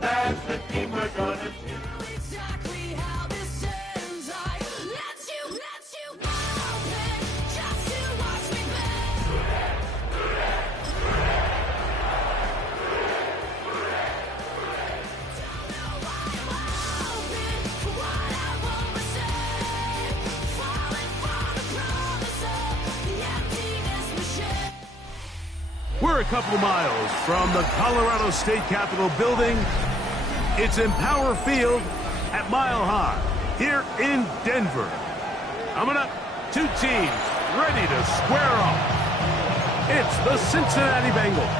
That's the team we're gonna do. We're a couple of miles from the Colorado State Capitol building. It's Empower Field at Mile High here in Denver. Coming up, two teams ready to square off. It's the Cincinnati Bengals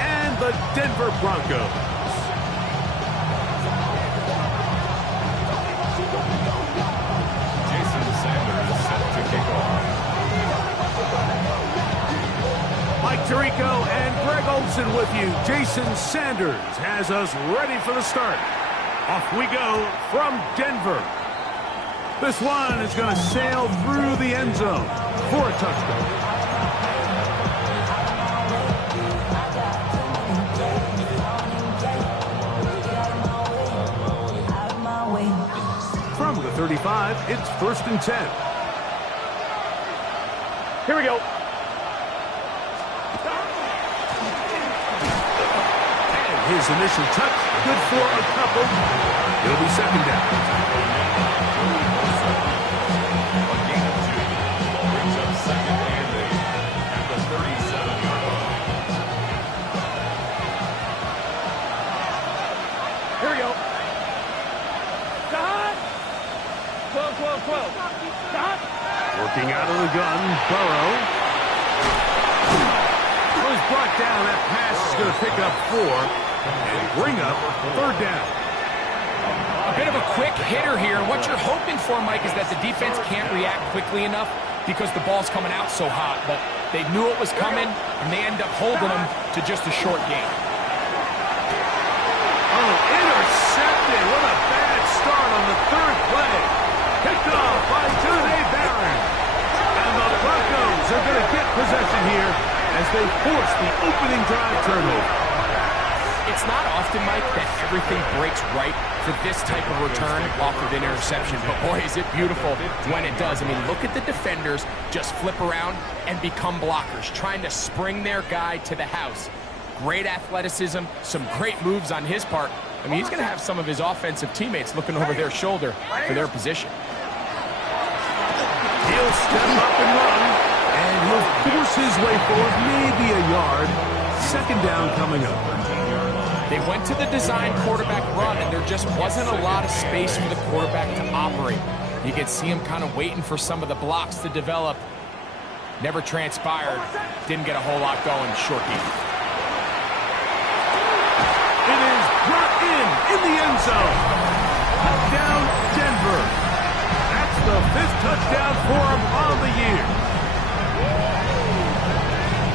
and the Denver Broncos. Jason Sanders is set to kick off. Mike Tirico and Greg Olson with you. Jason Sanders has us ready for the start. Off we go from Denver. This one is going to sail through the end zone for a touchdown. From the 35, it's 1st and 10. Here we go. His initial touch, good for a couple. It'll be 2nd down. A gain of 2. Brings up 2nd and 8 at the 37-yard line. Here we go. Dot. 12. Dot. Working out of the gun, Burrow. Was brought down. That pass is going to pick up 4. And bring up 3rd down. A bit of a quick hitter here. What you're hoping for, Mike, is that the defense can't react quickly enough because the ball's coming out so hot. But they knew it was coming, and they end up holding them to just a short gain. Oh, intercepted. What a bad start on the 3rd play. Picked off by Jeudy Barron. And the Broncos are going to get possession here as they force the opening drive turnover. It's not often, Mike, that everything breaks right for this type of return off of an interception. But, boy, is it beautiful when it does. I mean, look at the defenders just flip around and become blockers, trying to spring their guy to the house. Great athleticism, some great moves on his part. I mean, he's going to have some of his offensive teammates looking over their shoulder for their position. He'll step up and run, and he'll force his way forward, maybe a yard. 2nd down coming up. They went to the design quarterback run, and there just wasn't a lot of space for the quarterback to operate. You could see him kind of waiting for some of the blocks to develop. Never transpired. Didn't get a whole lot going. Short game. It is brought in the end zone. Touchdown, Denver. That's the 5th touchdown for him on the year.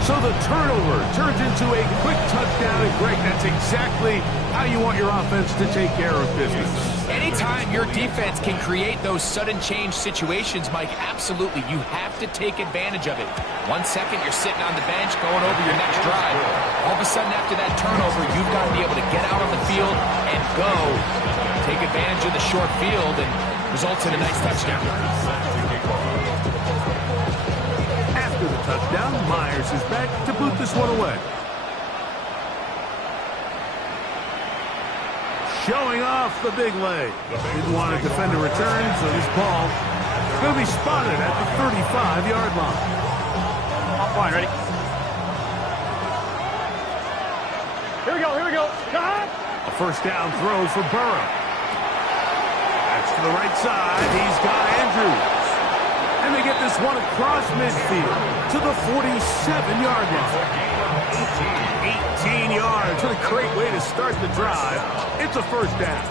So the turnover turns into a quick touchdown, and Greg, that's exactly how you want your offense to take care of business. Anytime your defense can create those sudden change situations, Mike, absolutely, you have to take advantage of it. 1 second, you're sitting on the bench going over your next drive. All of a sudden, after that turnover, you've got to be able to get out on the field and go. Take advantage of the short field and results in a nice touchdown. After the touchdown, Myers is back to boot this one away. Showing off the big leg. Didn't want to defend a return, so this ball is going to be spotted at the 35-yard line. All right, ready? Here we go. Cut! A 1st down throw for Burrow. That's to the right side. He's got Andrews. And they get this one across midfield to the 47-yard line. 18 yards. What a great way to start the drive. It's a 1st down.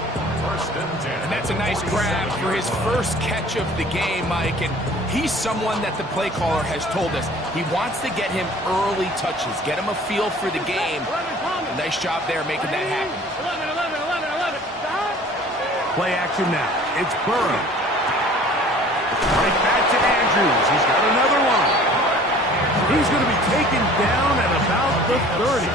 And that's a nice grab for his first catch of the game, Mike. And he's someone that the play caller has told us he wants to get him early touches, get him a feel for the game. A nice job there making that happen. 11. Play action now. It's Burrow. Right back to Andrews. He's got another one. He's going to be taken down at about the 30.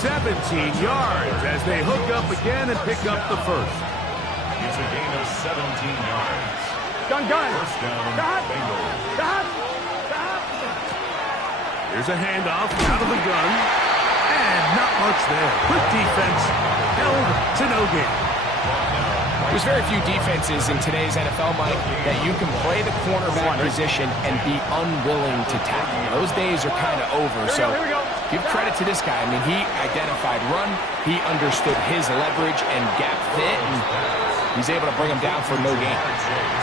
17 yards as they hook up again and pick up the first. It's a gain of 17 yards. Gun. First down, Bengals. Here's a handoff out of the gun. And not much there. Quick defense held to no gain. There's very few defenses in today's NFL, Mike, that you can play the cornerback position and be unwilling to tackle. Those days are kind of over, so give credit to this guy. I mean, he identified run, he understood his leverage and gap fit, and he's able to bring him down for no gain.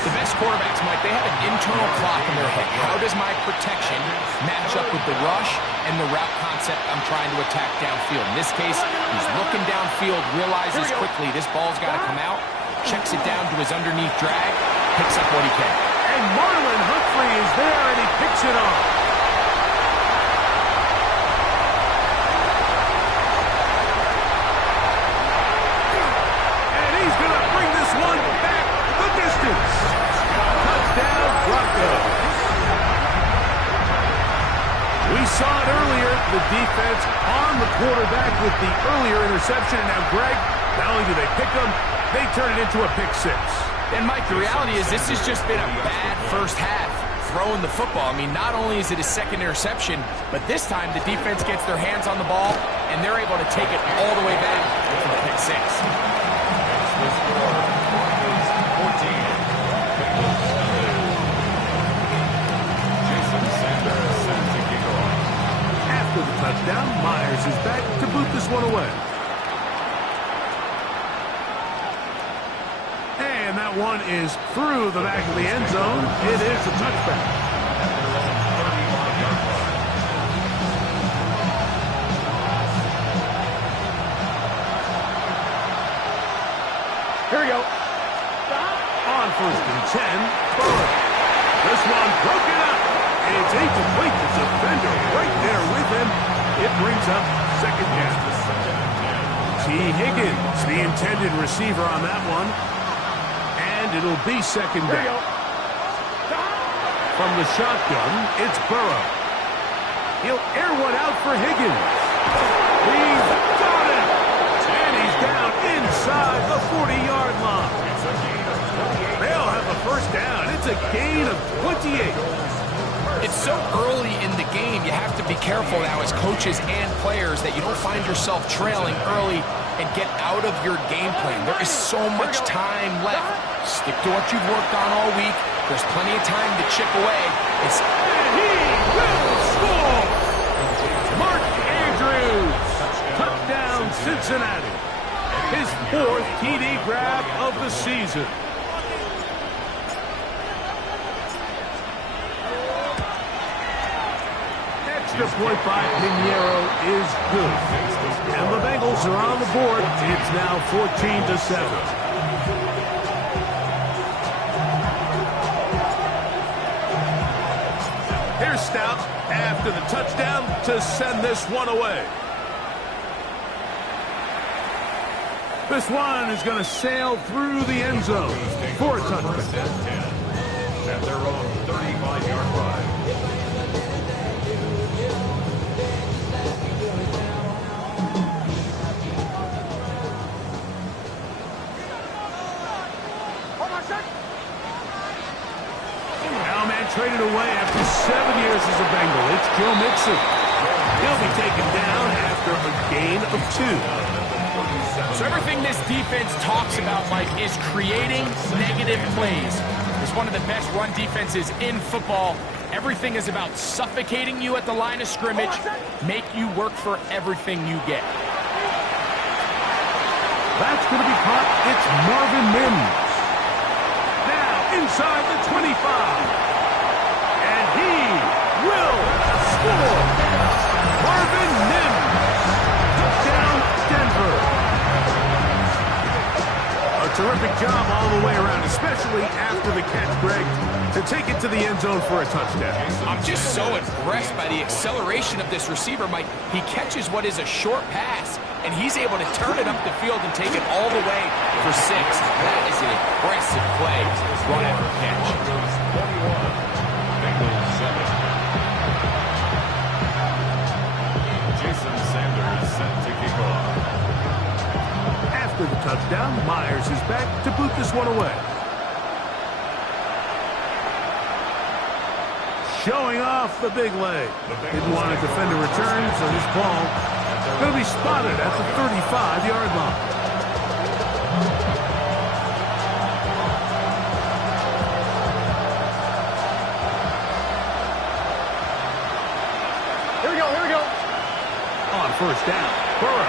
The best quarterbacks, Mike, they have an internal clock in their head. How does my protection match up with the rush and the route concept I'm trying to attack downfield? In this case, he's looking downfield, realizes quickly this ball's got to come out, checks it down to his underneath drag, picks up what he can. And Marlon Humphrey is there, and he picks it off. And he's going to bring this one back the distance. Touchdown, Broncos. We saw it earlier, the defense on the quarterback with the earlier interception. And now, Greg, not only do they pick him, they turn it into a pick six. And, Mike, the reality is this has just been a bad first half throwing the football. I mean, not only is it a second interception, but this time the defense gets their hands on the ball, and they're able to take it all the way back for the pick six. The score, Broncos 14, Bengals 7. Jason Sanders set to kick off. After the touchdown, Myers is back to boot this one away. And that one is through the back of the end zone. It is a touchback. Here we go. On first and 10, Burrow. This one broken up. It's incomplete. The defender right there with him. It brings up second down. T. Higgins, the intended receiver on that one. And it'll be second down. From the shotgun, it's Burrow. He'll air one out for Higgins. He's got it! And he's down inside the 40-yard line. They'll have a first down. It's a gain of 28. It's so early in the game, you have to be careful now as coaches and players that you don't find yourself trailing early and get out of your game plan. There is so much time left. Stick to what you've worked on all week. There's plenty of time to chip away. And he will score! Mark Andrews, touchdown Cincinnati. His fourth TD grab of the season. Extra point by Pinheiro is good. And the Bengals are on the board. It's now 14-7. Here's Stout after the touchdown to send this one away. This one is going to sail through the end zone for a touchdown. At their own 35-yard line. Traded away after 7 years as a Bengal. It's Joe Mixon. He'll be taken down after a gain of 2. So everything this defense talks about, Mike, is creating negative plays. It's one of the best run defenses in football. Everything is about suffocating you at the line of scrimmage, make you work for everything you get. That's going to be caught. It's Marvin Mims. Now inside the 25. He will score. Marvin Mims. Touchdown, Denver. A terrific job all the way around, especially after the catch, Greg, to take it to the end zone for a touchdown. I'm just so impressed by the acceleration of this receiver, Mike. He catches what is a short pass, and he's able to turn it up the field and take it all the way for 6. That is an impressive play, run after catch. Jason Sanders set to kick down. Myers is back to boot this one away. Showing off the big leg. Didn't want to defend a return, so this ball going to be spotted at the 35-yard line. Here we go. On first down, Burrow.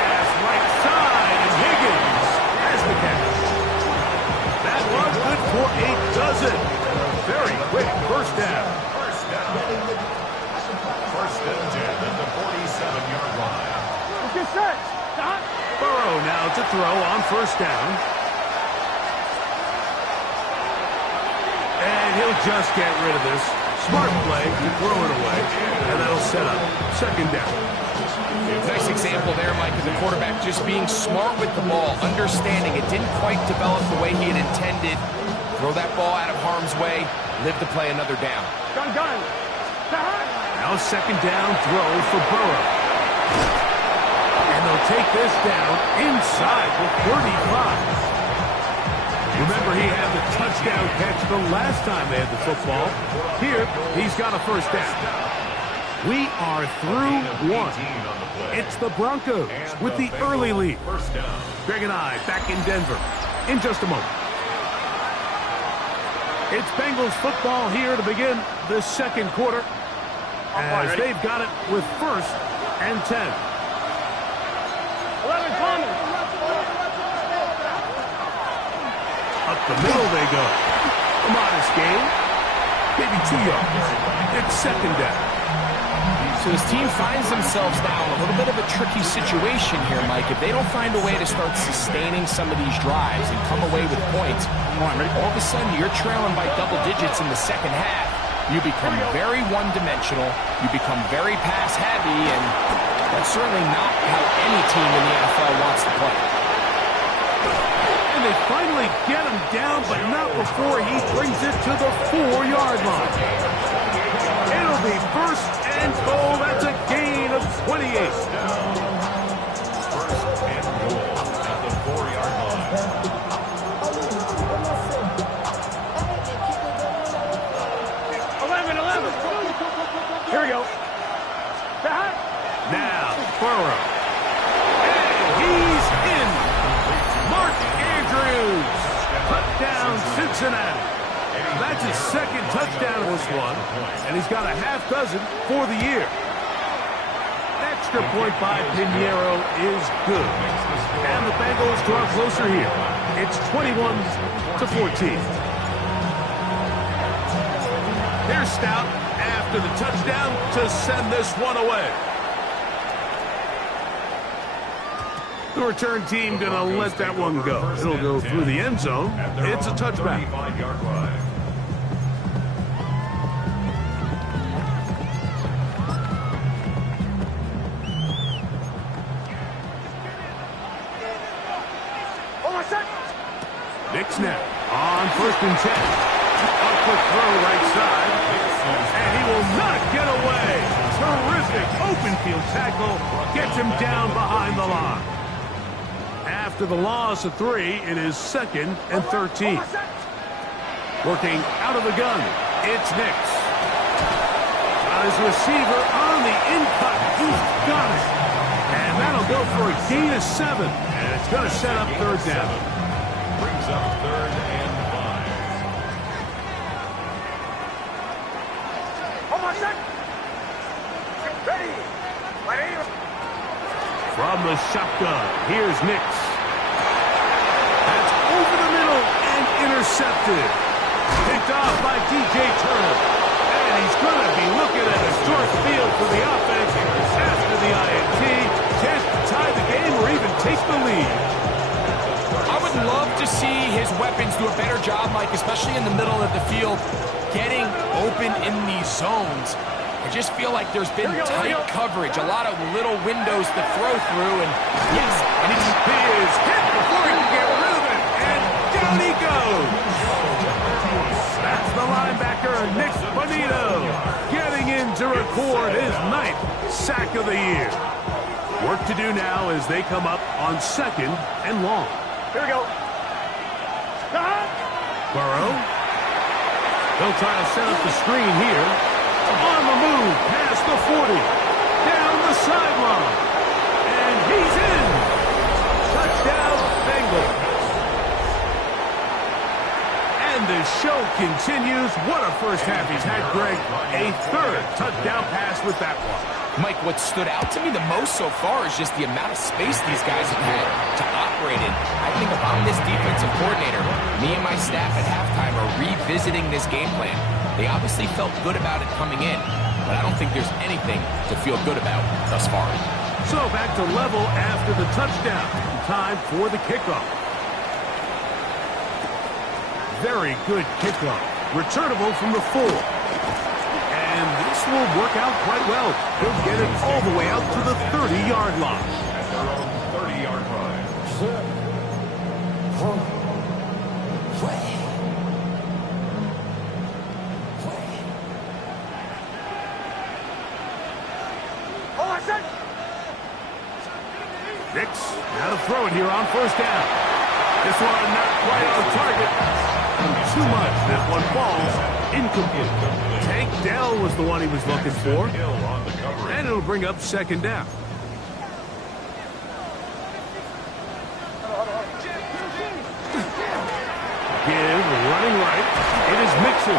Pass right side, and Higgins has the catch. That one good for a dozen. Very quick first down. First and 10 at the 47-yard line. Let's get set. Stop. Burrow now to throw on first down. And he'll just get rid of this. Smart play to throw it away, and that'll set up second down. Nice example there, Mike, of the quarterback just being smart with the ball, understanding it didn't quite develop the way he had intended. Throw that ball out of harm's way, live to play another down. Gun. Now second down throw for Burrow. And they'll take this down inside the 35. Remember, he had the touchdown catch the last time they had the football. Here, he's got a first down. We are through one. It's the Broncos with the early lead. Greg and I back in Denver in just a moment. It's Bengals football here to begin the second quarter as they've got it with first and 10. 11 coming. Up the middle they go. A modest gain. Maybe 2 yards. It's second down. So his team finds themselves now in a little bit of a tricky situation here, Mike. If they don't find a way to start sustaining some of these drives and come away with points, all of a sudden you're trailing by double digits in the second half. You become very one-dimensional. You become very pass-heavy, and that's certainly not how any team in the NFL wants to play. And they finally get him down, but not before he brings it to the 4-yard line. It'll be first and goal. That's a gain of 28. First and goal at the 4-yard line. Here we go. Now, Burrow. And he's in. Mark Andrews. Touchdown, Cincinnati. That's his second touchdown in this one, and he's got a half dozen for the year. Extra point by Pinheiro is good. And the Bengals draw closer here. It's 21-14. Here's Stout after the touchdown to send this one away. The return team going to let that one go. It'll go through the end zone. It's a touchback. Nick snap on first and 10. A quick throw right side. And he will not get away. Terrific open field tackle. Gets him down behind the line. After the loss of 3, it is second and 13. Working out of the gun, it's Nix. Got his receiver on the in-cut. He's got it. And that'll go for a gain of 7. And it's going to set up third down. Brings up third and 5. From the shotgun, here's Nix. That's over the middle and intercepted. Picked off by DJ Turner. And he's going to be looking at a short field for the offense after the INT. Chance to tie the game or even take the lead. I would love to see his weapons do a better job, Mike, especially in the middle of the field, getting open in these zones. I just feel like there's been tight coverage, a lot of little windows to throw through, and yes, and he is hit before he can get rid of it, and down he goes. That's the linebacker, Nick Bonito, getting in to record his 9th sack of the year. Work to do now as they come up on 2nd and long. Here we go. Burrow. They'll try to set up the screen here. On the move, past the 40. Down the sideline. And he's in. Touchdown, Bengals. And the show continues. What a first half he's had, Greg. A 3rd touchdown pass with that one. Mike, what stood out to me the most so far is just the amount of space these guys have had to operate in. I think if I'm this defensive coordinator, me and my staff at halftime are revisiting this game plan. They obviously felt good about it coming in, but I don't think there's anything to feel good about thus far. So back to level after the touchdown. Time for the kickoff. Very good kickoff. Returnable from the 4. And this will work out quite well. He'll get it all the way out to the 30-yard line. At their own 30-yard line. Nix, now to throw it here on 1st down. This one not quite on target. Too much. This one falls incomplete. Tank Dell was the one he was looking for. And it'll bring up 2nd down. Give, running right. It is Mixon.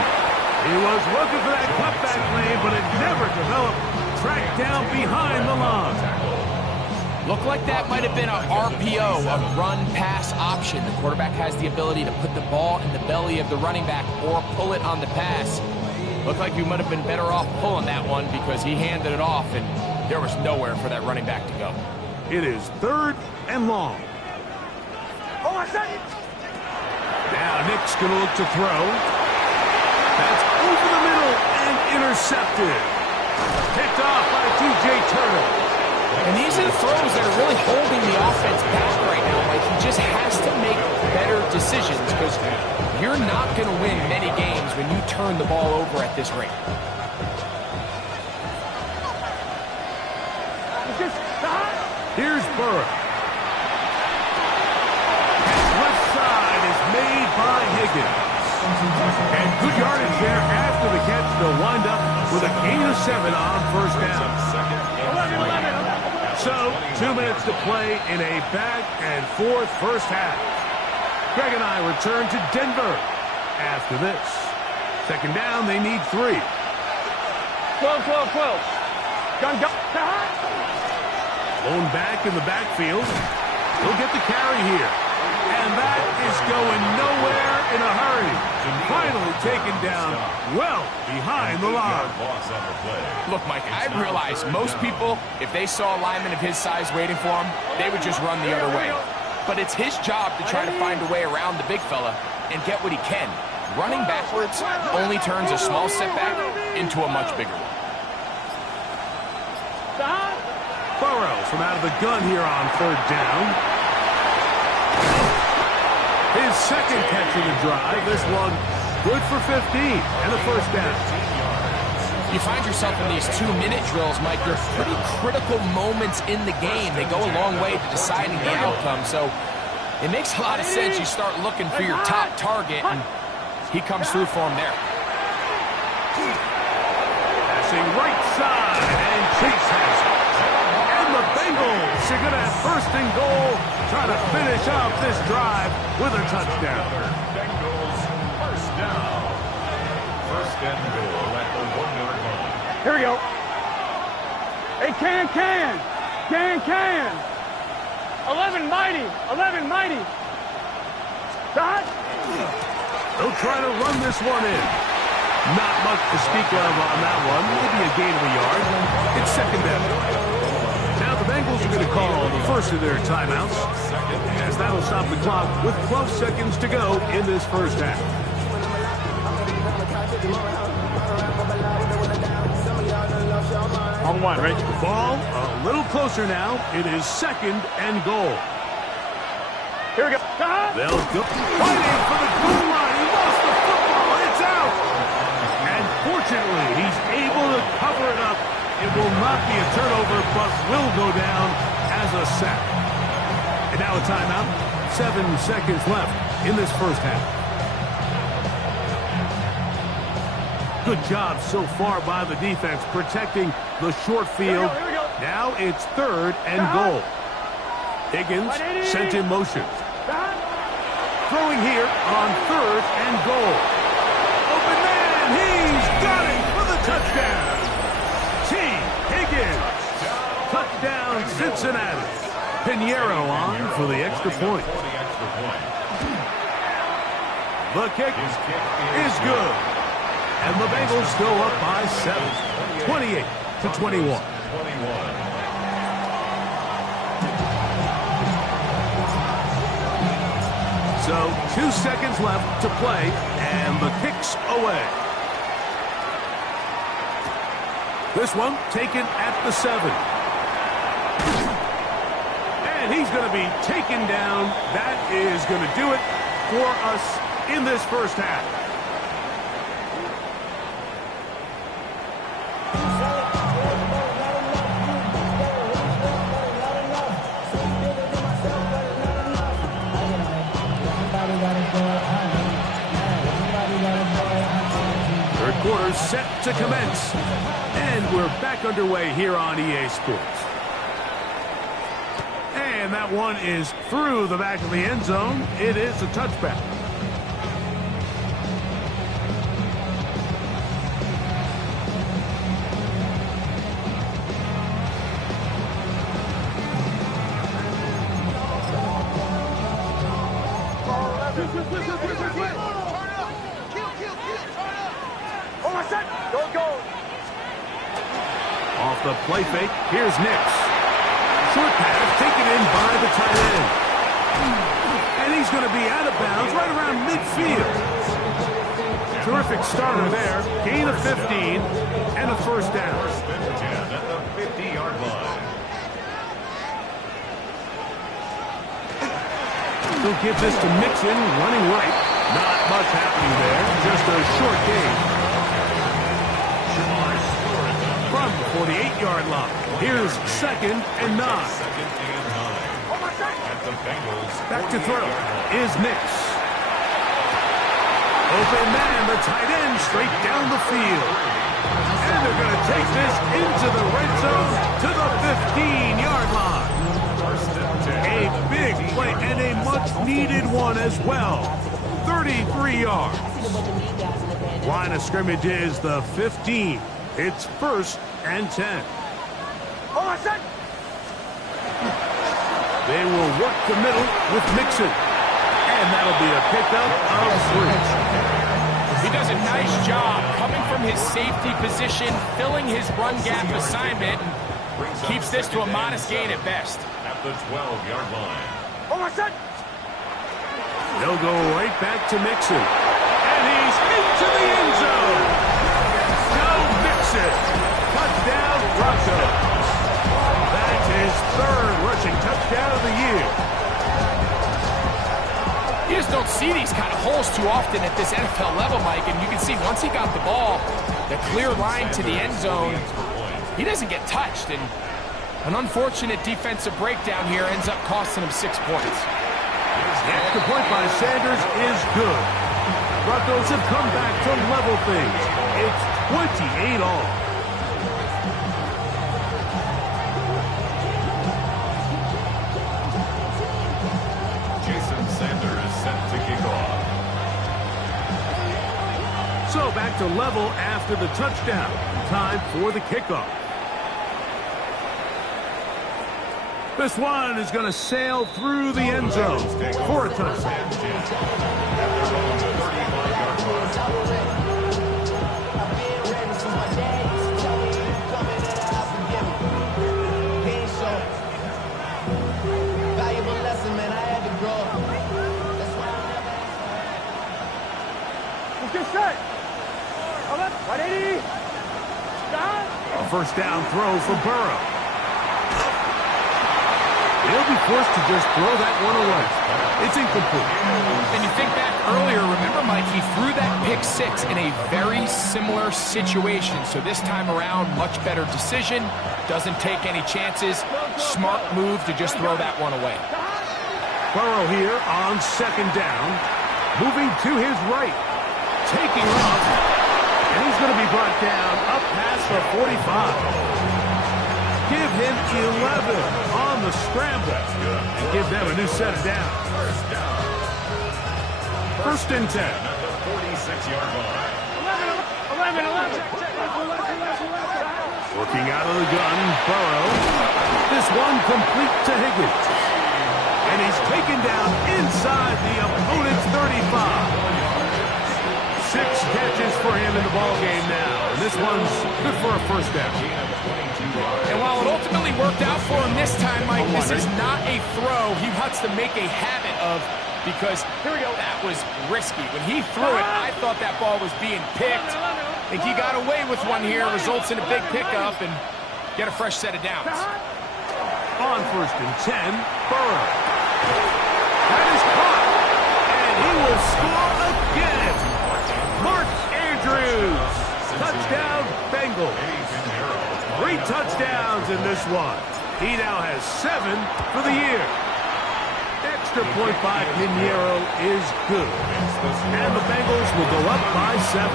He was looking for that cutback lane, but it never developed. Tracked down behind the line. Looked like that might have been a RPO, a run-pass option. The quarterback has the ability to put the ball in the belly of the running back or pull it on the pass. Looked like you might have been better off pulling that one because he handed it off, and there was nowhere for that running back to go. It is 3rd and long. Now Nick's going to look to throw. That's over the middle and intercepted. Picked off by T.J. Turner. And these are the throws that are really holding the offense back right now. Like, he just has to make better decisions because you're not going to win many games when you turn the ball over at this rate. Here's Burrow. Left side is made by Higgins. And good yardage there after the catch. They'll wind up with a gain of 7 on 1st down. So, 2 minutes to play in a back-and-forth first half. Greg and I return to Denver after this. 2nd down, they need 3. 12. Gun. Lone back in the backfield. He'll get the carry here. And that is going nowhere in a hurry. Finally taken down well behind the line. Look, Mike, I realize most people, if they saw a lineman of his size waiting for him, they would just run the other way. But it's his job to try to find a way around the big fella and get what he can. Running backwards only turns a small setback into a much bigger one. Burrow from out of the gun here on 3rd down. His 2nd catch of the drive. This one good for 15 and a 1st down. You find yourself in these 2-minute drills, Mike. They're pretty critical moments in the game. They go a long way to deciding the outcome. So it makes a lot of sense. You start looking for your top target, and he comes through for him there. Passing right side, and Chase has it. And the Bengals are going to have 1st and goal, try to finish off this drive with a touchdown. Bengals 1st down. 1st and goal at the 1-yard line. Here we go. Hey, can. 11 mighty. Dot. They'll try to run this one in. Not much to speak of on that one. Maybe a gain of a yard. It's 2nd down. Now the Bengals are going to call the first of their timeouts, as that'll stop the clock with 12 seconds to go in this first half. On 1, right? The ball a little closer now. It is 2nd and goal. Here we go. They'll go fighting for the goal line. He lost the football. It's out. And fortunately, he's able to cover it up It will not be a turnover, but will go down as a sack. And now a timeout. 7 seconds left in this first half. Good job so far by the defense protecting the short field. Here we go. Now it's 3rd and goal. Higgins sent in motion. Throwing here on 3rd and goal. Open man, he's got it for the touchdown. T. Higgins. Touchdown Cincinnati. Pinheiro on for the extra point. The kick is good. And the Bengals go up by 7. 28-21. So 2 seconds left to play, and the kick's away. This one taken at the 7. And he's going to be taken down. That is going to do it for us in this first half. Third quarter set to commence. And we're back underway here on EA Sports. And that one is through the back of the end zone. It is a touchback. Off the play fake, here's Nix. Short pass taken in by the tight end. And he's going to be out of bounds right around midfield. Terrific starter there. Gain of 15 and a first down. First and 10 at the 50-yard line. He'll give this to Mixon, running right. Not much happening there. Just a short gain. From the 48-yard line. Here's 2nd and 9. 2nd and 9. At the Bengals. Back to throw is Nix. Open man, the tight end, straight down the field. And they're going to take this into the red zone to the 15-yard line. A big play and a much-needed one as well. 33 yards. Line of scrimmage is the 15. It's 1st and 10. They will work the middle with Mixon. And that'll be a pickup of 3. He does a nice job coming from his safety position, filling his run gap assignment. Keeps this to a modest gain at best. At the 12-yard line. They'll go right back to Mixon. And he's into the end zone. Go Mixon. Touchdown, Broncos. That's his 3rd rushing touchdown of the year. You just don't see these kind of holes too often at this NFL level, Mike. And you can see once he got the ball, the clear line to the end zone, he doesn't get touched. And an unfortunate defensive breakdown here ends up costing him 6 points. The extra point by Sanders is good. Broncos have come back to level things. It's 28 all. So back to level after the touchdown. Time for the kickoff. This one is going to sail through the end zone for a touchdown. Let's get set. A first down throw for Burrow. He'll be forced to just throw that one away. It's incomplete. And you think back earlier, remember, Mike, he threw that pick six in a very similar situation. So this time around, much better decision. Doesn't take any chances. Smart move to just throw that one away. Burrow here on second down. Moving to his right. Taking off. And he's going to be brought down up past the 45. Give him 11 on the scramble and give them a new set of downs. First and 10. 46-yard line. 11. Working out of the gun, Burrow. This one complete to Higgins. And he's taken down inside the opponent's 35. 6 catches for him in the ballgame now. And this one's good for a first down. And while it ultimately worked out for him this time, Mike, this is not a throw he wants to make a habit of, because that was risky. When he threw it, I thought that ball was being picked. I think he got away with one here, results in a big pickup, and get a fresh set of downs. On first and 10, Burrow. That is caught, and he will score again. Mark Andrews, touchdown Bengals. 3 touchdowns in this one. He now has 7 for the year. Extra point by Pinheiro is good. And the Bengals will go up by 7.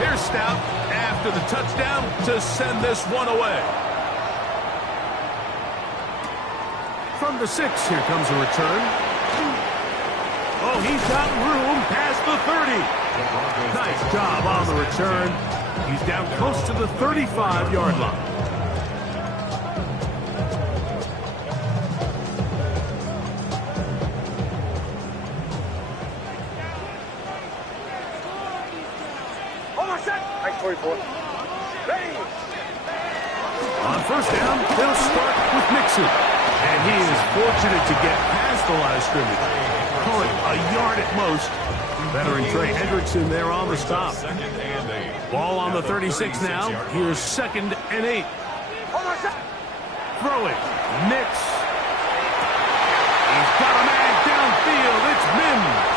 Here's Stout after the touchdown to send this one away. From the 6, here comes a return. Oh, he's got room past the 30. Nice job on the return. He's down close to the 35-yard line. Almost set. Nice 44. Ready. On first down, they'll start with Mixon. And he is fortunate to get past the line of scrimmage. Call it a yard at most. Veteran Trey Hendrickson there on the stop. Ball on the 36 now. Here's 2nd and 8. Throwing. Nix. He's got a man downfield. It's Mims.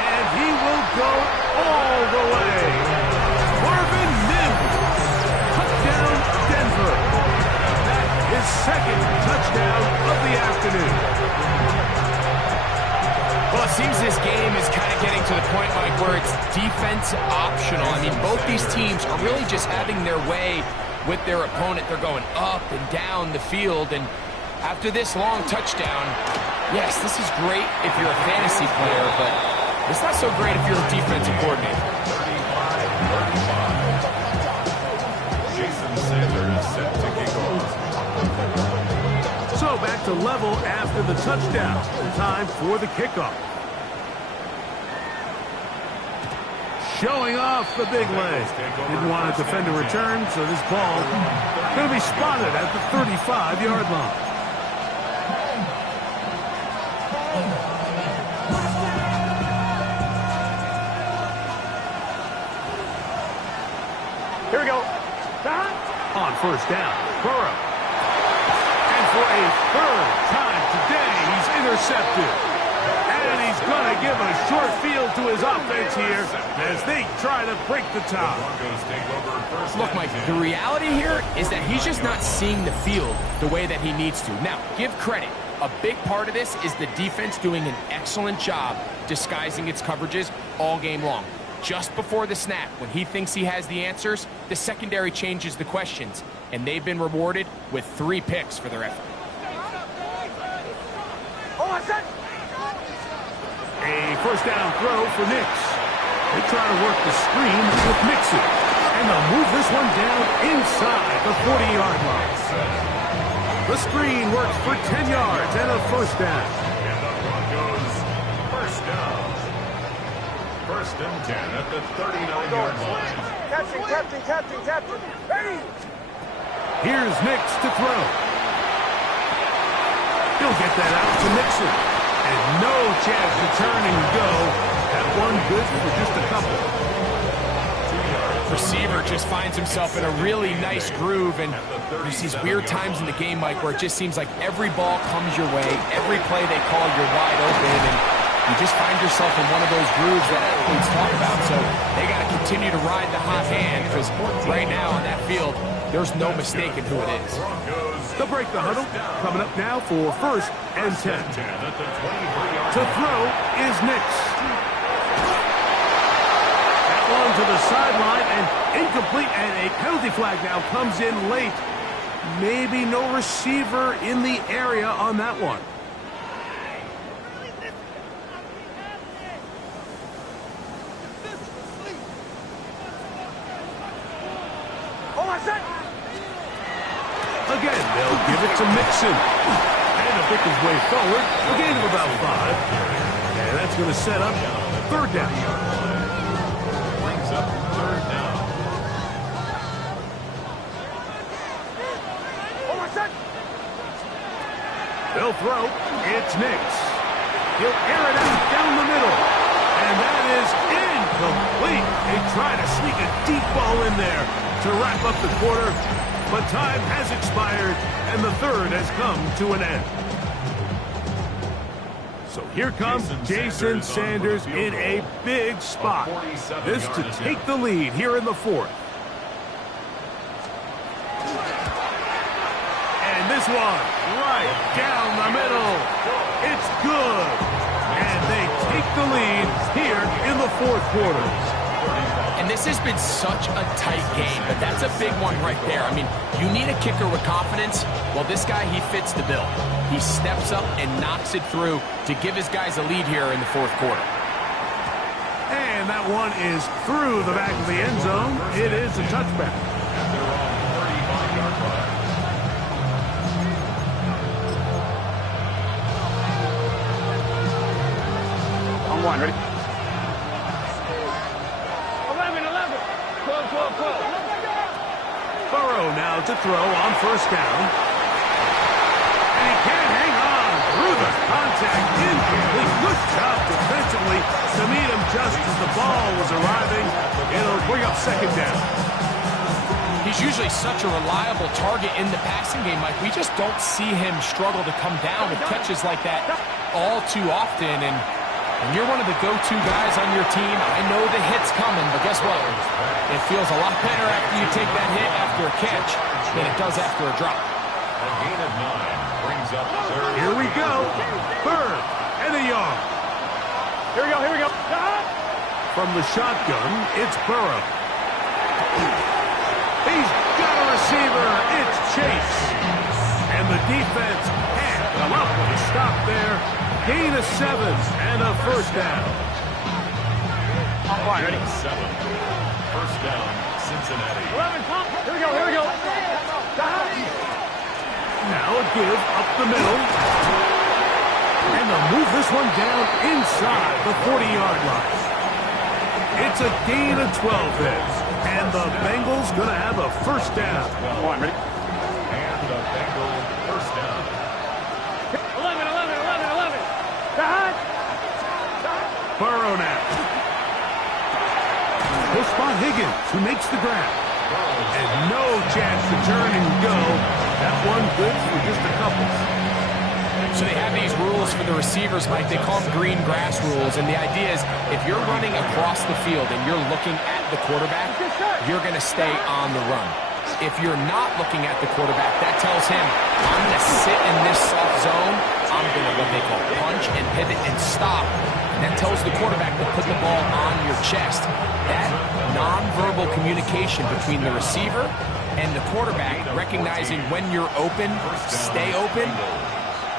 And he will go all the way. Marvin Mims. Touchdown, Denver. His 2nd touchdown of the afternoon. Well, it seems this game is kind of getting to the point, Mike, where it's defense optional. I mean, both these teams are really just having their way with their opponent. They're going up and down the field, and after this long touchdown, yes, this is great if you're a fantasy player, but it's not so great if you're a defensive coordinator. 35-35. Jason Sanders set to kick off. So back to level after the touchdown. Time for the kickoff. Showing off the big leg. Didn't want to defend a return, so this ball going to be spotted at the 35-yard line. Here we go. On first down, Burrow. And for a 3rd time today, he's intercepted. And he's going to give a short field to his offense here as they try to break the tie. Look, Mike, the reality here is that he's just not seeing the field the way that he needs to. Now, give credit. A big part of this is the defense doing an excellent job disguising its coverages all game long. Just before the snap, when he thinks he has the answers, the secondary changes the questions, and they've been rewarded with 3 picks for their effort. A first down throw for Nix. They try to work the screen with Mixon. And they'll move this one down inside the 40-yard line. The screen works for 10 yards and a first down. And the Broncos first down. 1st and 10 at the 39-yard line. Captain. Ready. Here's Nix to throw. He'll get that out to Mixon. And no chance to turn and go. That one good for just a couple. 2 Receiver just finds himself in a really nice groove, and there's these weird times in the game, Mike, where it just seems like every ball comes your way, every play they call, you're wide open, and you just find yourself in one of those grooves that athletes talk about. So they got to continue to ride the hot hand, because right now on that field, there's no mistaking who it is. They'll break the huddle. Coming up now for 1st and 10. To throw is Nix. That one to the sideline and incomplete, and a penalty flag now comes in late. Maybe no receiver in the area on that one. Again, they'll give it to Mixon. And to pick his way forward, a gain of about 5. And that's going to set up 3rd down. Brings up 3rd down. They'll throw. It's Nix. He'll air it out down the middle. And that is incomplete. They try to sneak a deep ball in there to wrap up the quarter. But time has expired, and the 3rd has come to an end. So here comes Jason Sanders in a big spot. This to take the lead here in the 4th. And this one, right down the middle. It's good. And they take the lead here in the 4th quarter. And this has been such a tight game, but that's a big one right there. I mean, you need a kicker with confidence. Well, this guy, he fits the bill. He steps up and knocks it through to give his guys a lead here in the 4th quarter. And that one is through the back of the end zone. It is a touchback. And they're on the 35-yard line. On one, ready? 12. Burrow now to throw on 1st down. And he can't hang on through the contact. Incomplete. Good job defensively to meet him just as the ball was arriving. It'll bring up 2nd down. He's usually such a reliable target in the passing game, Mike. We just don't see him struggle to come down with catches like that all too often. And when you're one of the go-to guys on your team, I know the hit's coming, but guess what? It feels a lot better after you take that hit after a catch than it does after a drop. A gain of 9 brings up 3rd. Here we go. 3rd and a yard. Here we go. From the shotgun, it's Burrow. He's got a receiver. It's Chase. And the defense can't come up with a stop there. Gain of 7 and a 1st down. All right, ready? 7. 1st down, Cincinnati. 11, here we go. Now a give up the middle. And they'll move this one down inside the 40-yard line. It's a gain of 12 there. And the Bengals going to have a 1st down. All right, ready? And the Bengals 1st down. 11. Burrow now. He'll spot Higgins, who makes the grab. And no chance to turn and go. That one good for just a couple. So they have these rules for the receivers, Mike. They call them green grass rules. And the idea is if you're running across the field and you're looking at the quarterback, you're going to stay on the run. If you're not looking at the quarterback, that tells him, I'm going to sit in this soft zone. I'm going to what they call punch and pivot and stop. And that tells the quarterback to put the ball on your chest. That nonverbal communication between the receiver and the quarterback, recognizing when you're open, stay open,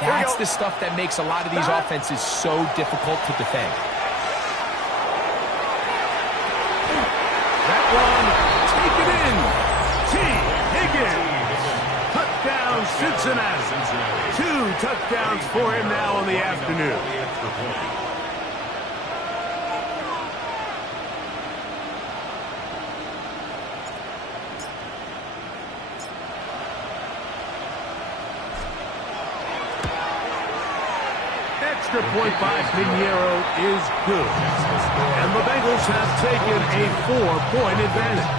that's the stuff that makes a lot of these offenses so difficult to defend. That one, take it in. T. Higgins. Touchdown, Cincinnati. 2 touchdowns for him now in the afternoon. That's extra point by Pinheiro is good. And the Bengals have taken a 4-point advantage.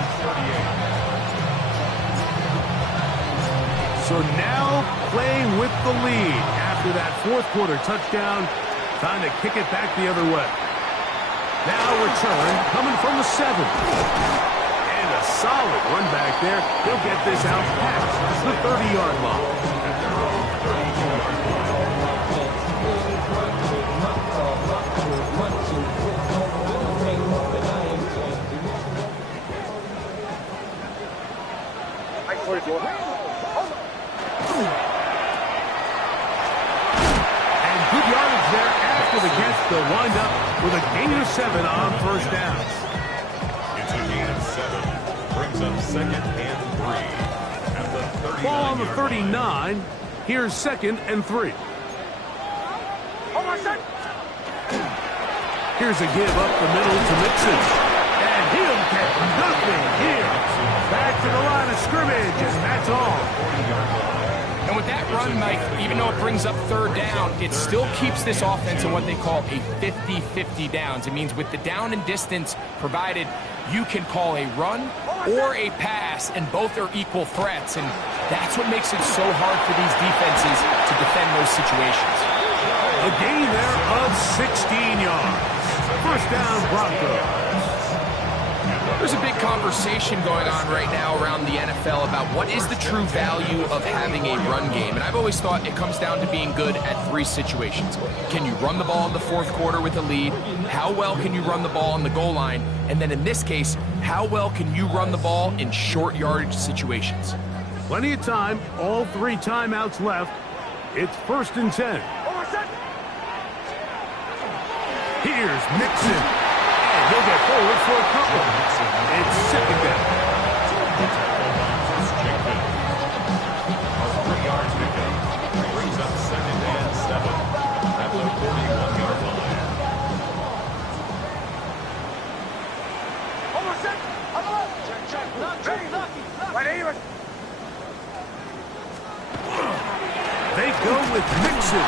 So now playing with the lead after that fourth quarter touchdown. Time to kick it back the other way. Now return coming from the 7. And a solid run back there. He'll get this out past the 30-yard line. And good yardage there after the catch. They'll wind up with a gain of 7 on first down. It's a gain of 7. Brings up second and 3. At the 39. Ball on the 39. Here's second and 3. Here's a give up the middle to Mixon. And he'll get nothing here. Back to the line of scrimmage, and that's all. And with that run, Mike, even though it brings up third down, it still keeps this offense in what they call a 50-50 downs. It means with the down and distance provided, you can call a run or a pass, and both are equal threats. And that's what makes it so hard for these defenses to defend those situations. A gain there of 16 yards. First down, Broncos. There's a big conversation going on right now around the NFL about what is the true value of having a run game. And I've always thought it comes down to being good at 3 situations. Can you run the ball in the fourth quarter with a lead? How well can you run the ball on the goal line? And then in this case, how well can you run the ball in short yardage situations? Plenty of time, all 3 timeouts left. It's first and 10. Here's Mixon. And he'll get forward for a couple. It's second down. 3 yards to go. Brings up second and 7. At the 41-yard line. They go with Mixon.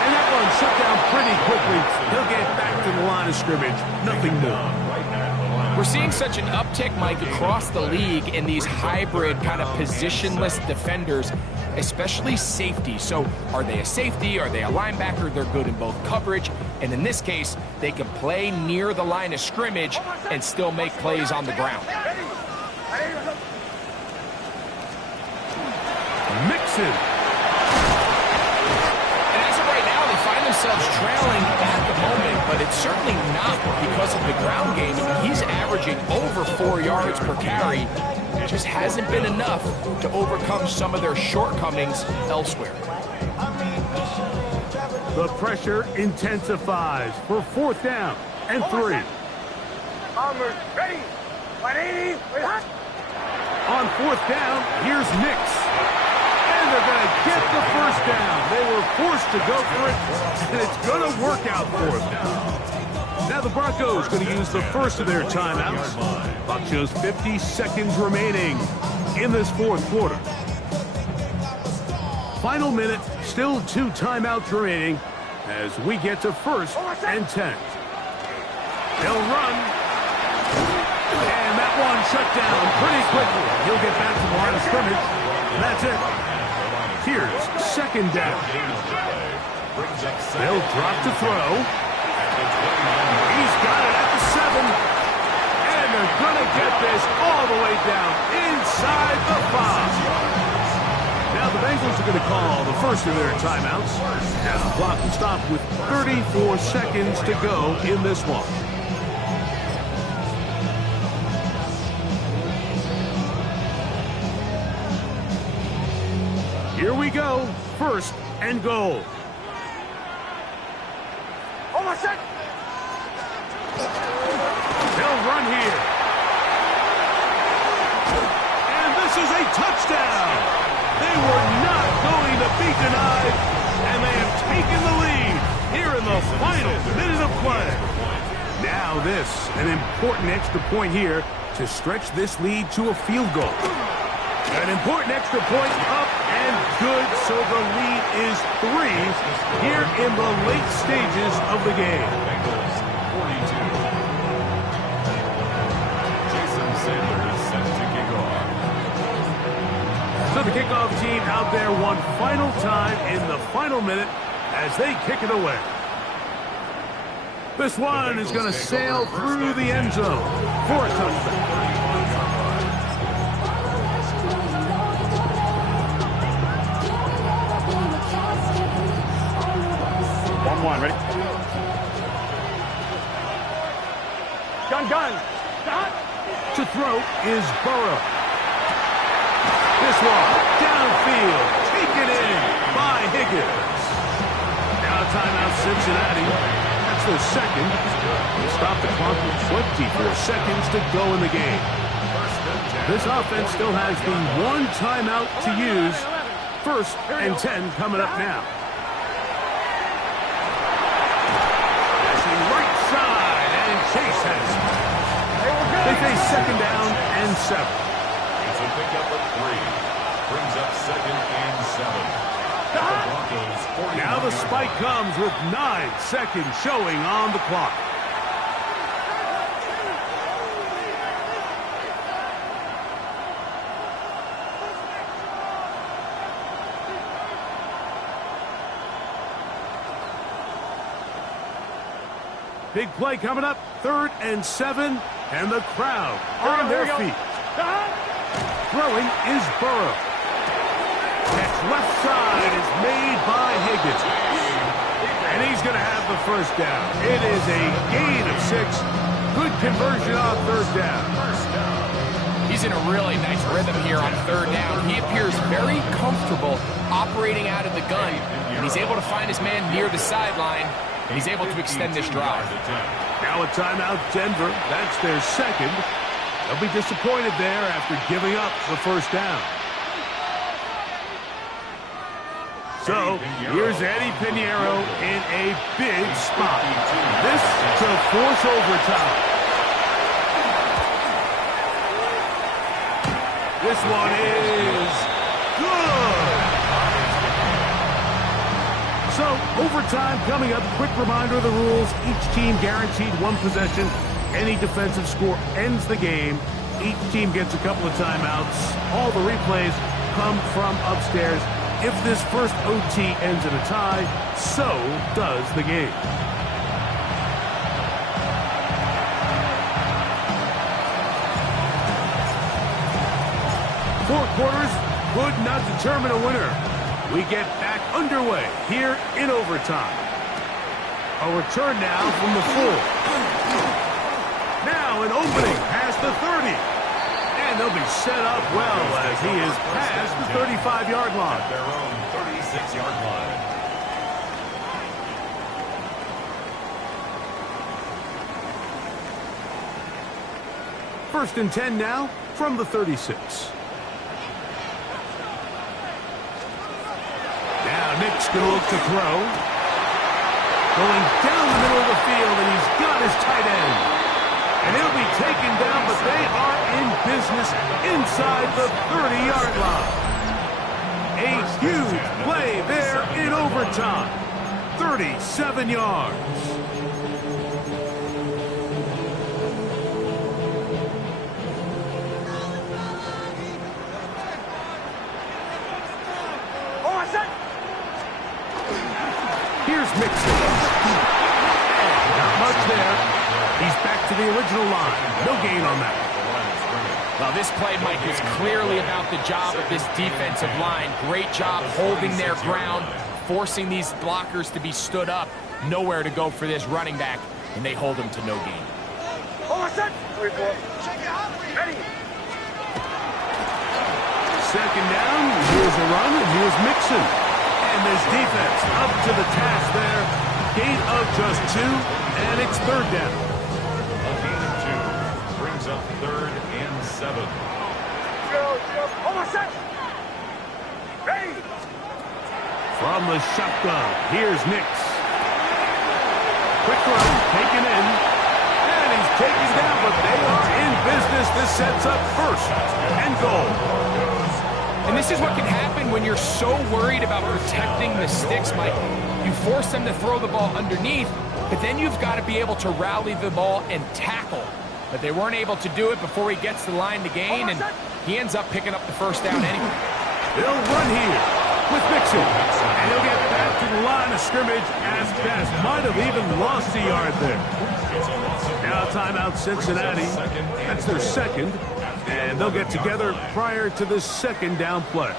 And that one shut down pretty quickly. He'll get back to the line of scrimmage. Nothing more. We're seeing such an uptick, Mike, across the league in these hybrid kind of positionless defenders, especially safety. So are they a safety? Are they a linebacker? They're good in both coverage. And in this case, they can play near the line of scrimmage and still make plays on the ground. Mixon. Themselves trailing at the moment, but it's certainly not because of the ground game. He's averaging over 4 yards per carry. It just hasn't been enough to overcome some of their shortcomings elsewhere. The pressure intensifies for fourth down and 3. Ready. 180. On fourth down, here's Nix. They're going to get the first down. They were forced to go for it, and it's going to work out for them. Now the Broncos going to use the first of their timeouts. Clock shows 50 seconds remaining in this fourth quarter. Final minute, still 2 timeouts remaining as we get to first and 10. They'll run. And that one shut down pretty quickly. He'll get back to the line of scrimmage. And that's it. Here's second down. They'll drop to throw. He's got it at the 7. And they're going to get this all the way down inside the 5. Now the Bengals are going to call the first of their timeouts as the clock will stop with 34 seconds to go in this one. Here we go. First and goal. They'll run here. And this is a touchdown. They were not going to be denied, and they have taken the lead here in the final minute of play. Now this, an important extra point here to stretch this lead to a field goal. An important extra point up and good, so the lead is 3 here in the late stages of the game. Bengals 42. Jason Sanders set to kick off. So the kickoff team out there one final time in the final minute as they kick it away. This one is going to sail through the end zone for a touchdown. 1-1, ready? Gun! Stop! To throw is Burrow. This one, downfield, taken in by Higgins. Now timeout Cincinnati. That's their second. Stop the clock with 24 seconds to go in the game. This offense still has the one timeout to use. 1st and 10 coming up now. Passing right side, and Chase has it. They face 2nd down and 7. It's a pickup of 3. Brings up 2nd and 7. The Broncos 40. Now the spike comes with 9 seconds showing on the clock. Big play coming up, 3rd and 7, and the crowd on their feet. Throwing is Burrow. Catch left side is made by Higgins. And he's going to have the 1st down. It is a gain of 6. Good conversion on 3rd down. He's in a really nice rhythm here on 3rd down. He appears very comfortable operating out of the gun, and he's able to find his man near the sideline, and he's able to extend this drive. Now a timeout, Denver. That's their 2nd. They'll be disappointed there after giving up the 1st down. So, here's Eddie Pinheiro in a big spot. This to force overtime. This one is good. So, overtime coming up. Quick reminder of the rules. Each team guaranteed 1 possession. Any defensive score ends the game. Each team gets a couple of timeouts. All the replays come from upstairs. If this first OT ends in a tie, so does the game. Four quarters could not determine a winner. We get back underway here in overtime. A return now from the 4. Now an opening past the 30. And they'll be set up well as he is past the 35-yard line. Their own 36-yard line. First and 10 now from the 36. Now Nick's going to look to throw. Going down the middle of the field, and he's got his tight end. And he'll be taken down, but they are in business inside the 30-yard line. A huge play there in overtime. 37 yards. Here's Mixon. Not much there. He's back to the original line. No gain on that. Well, this play, Mike, is clearly about the job of this defensive line. Great job holding their ground, forcing these blockers to be stood up. Nowhere to go for this running back, and they hold him to no gain. Second down, here's a run, and here's Mixon. And this defense up to the task there. Gain of just 2, and it's 3rd down. A gain of 2 brings up 3rd and 7. From the shotgun, here's Nix. Quick throw, taken in. And he's taken down, but they are in business. This sets up 1st and goal. And this is what can happen when you're so worried about protecting the sticks, Mike. You force them to throw the ball underneath, but then you've got to be able to rally the ball and tackle. But they weren't able to do it before he gets the line to gain, and he ends up picking up the first down anyway. They'll run here with Mixon, and he'll get back to the line of scrimmage as best. Might have even lost a yard there. Now timeout Cincinnati. That's their second, and they'll get together prior to the second down play.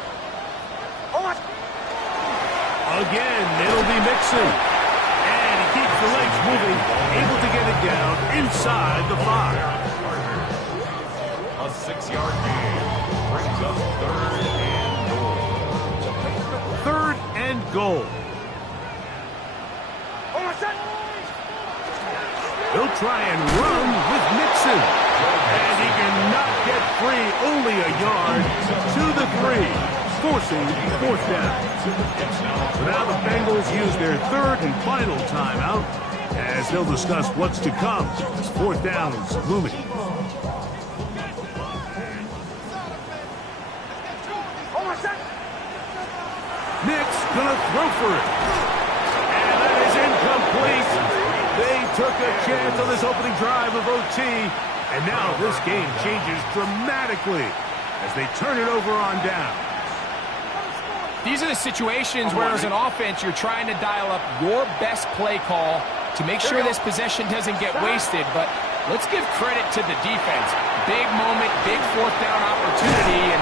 Again, it'll be Mixon. And he keeps the legs moving, able to get it down inside the 5. A 6-yard gain brings up third and goal. Third and goal. He'll try and run with Mixon. And he cannot get free, only a yard to the 3. Forcing fourth down. So now the Bengals use their third and final timeout as they'll discuss what's to come. Fourth down is looming. Nick's gonna throw for it. And that is incomplete. They took a chance on this opening drive of OT. And now this game changes dramatically as they turn it over on down. These are the situations where, as an offense, you're trying to dial up your best play call to make sure this possession doesn't get wasted. But let's give credit to the defense. Big moment, big fourth down opportunity, and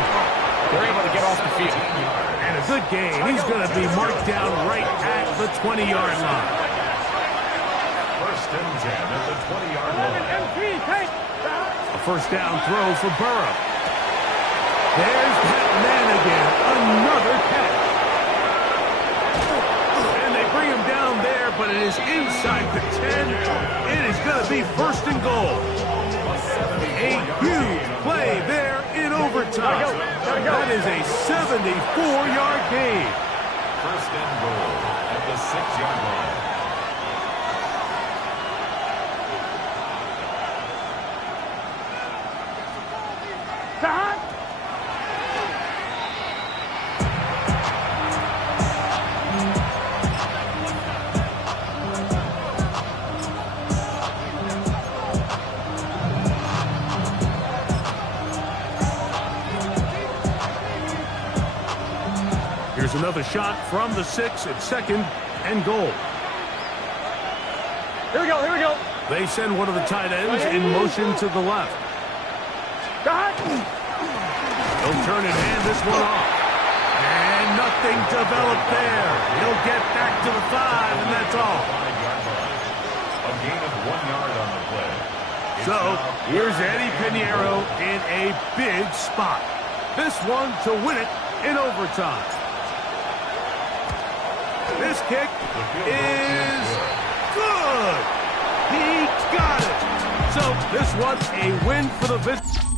they're able to get off the field. And a good game. He's going to be marked down right at the 20-yard line. First and 10 at the 20-yard line. A first down throw for Burrow. There's that man again. Another catch. And they bring him down there, but it is inside the 10. It is going to be first and goal. A huge play there in overtime. That is a 74-yard gain. First and goal at the 6-yard line. Here's another shot from the 6 at second and goal. Here we go, here we go. They send one of the tight ends in motion to the left. They'll turn and hand this one off. And nothing developed there. He'll get back to the 5, and that's all. 5-yard line. A gain of 1 yard on the play. So here's Eddie Pinheiro in a big spot. This one to win it in overtime. This kick is good. He got it. So this one a win for the Visitors.